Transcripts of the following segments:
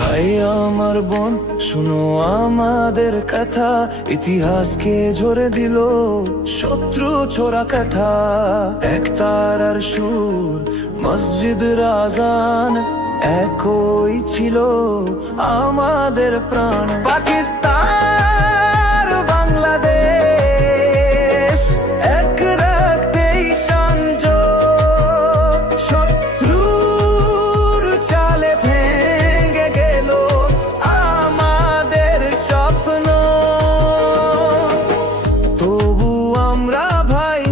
ভাই আমার বোন শুনো আমাদের কথা, ইতিহাসকে ঝরে দিল শত্রু ছোড়া কথা। এক তারার সুর, মসজিদের আজান, একই ছিল আমাদের প্রাণ। পাকিস্তান বাংলাদেশ এক রাতেই সংযোগ, শত্রুর চালে ভেঙে গেল আমাদের স্বপ্ন। তবু আমরা ভাই,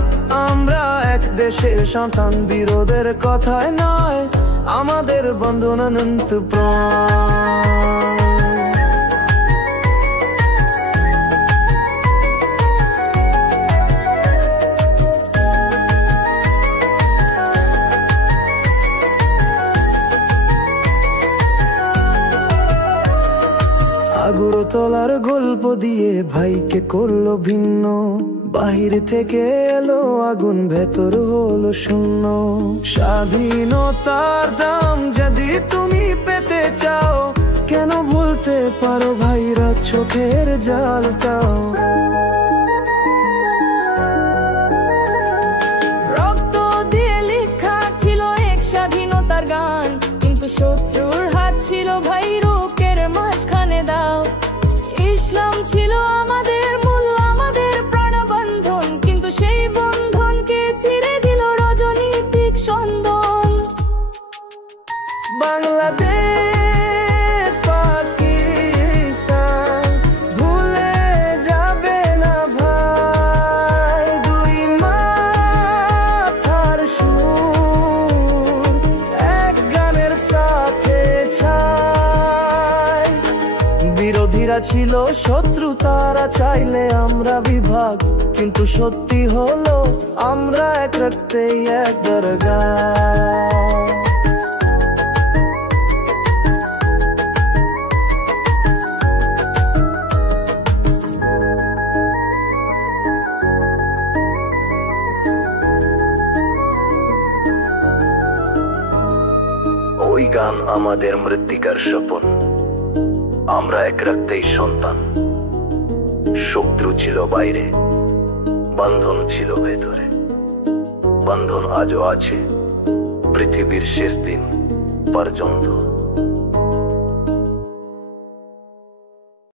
আমরা এক দেশের সন্তান, বিরোধের কথায় নয় আমাদের বন্ধন অনন্ত প্রাণ। আগরতলার গল্প দিয়ে ভাইকে করলো ভিন্ন, বাহির থেকে এলো আগুন, ভেতর হলো শূন্য। স্বাধীনতার দাম যদি তুমি পেতে চাও, কেন ভুলতে পারো ভাইরা চোখের জালটাও। রক্ত দিয়ে লেখা ছিল এক স্বাধীনতার গান, কিন্তু শত্রুর হাত ছিল ভাই রোকের মাঝখানে দাও। ইসলাম ছিল আমাদের মূল, আমাদের প্রাণবন্ধন, কিন্তু সেই বন্ধনকে ছিঁড়ে দিল রাজনৈতিক সন্দন। বাংলাদেশ পাকিস্তান ভুলে যাবে না ভাই, দুই মাথার সুর এক গানের সাথে ছাই। বিরোধীরা ছিল শত্রু, তারা চাইলে আমরা বিভাগ, কিন্তু সত্যি হলো আমরা এক রক্তেই এক দরগাহ। ওই গান আমাদের মৃত্তিকার স্বপন, আমরা এক রক্তেই সন্তান। শত্রু ছিল বাইরে, বন্ধন ছিল ভেতরে। বন্ধন আজও আছে পৃথিবীর শেষ দিন পর্যন্ত।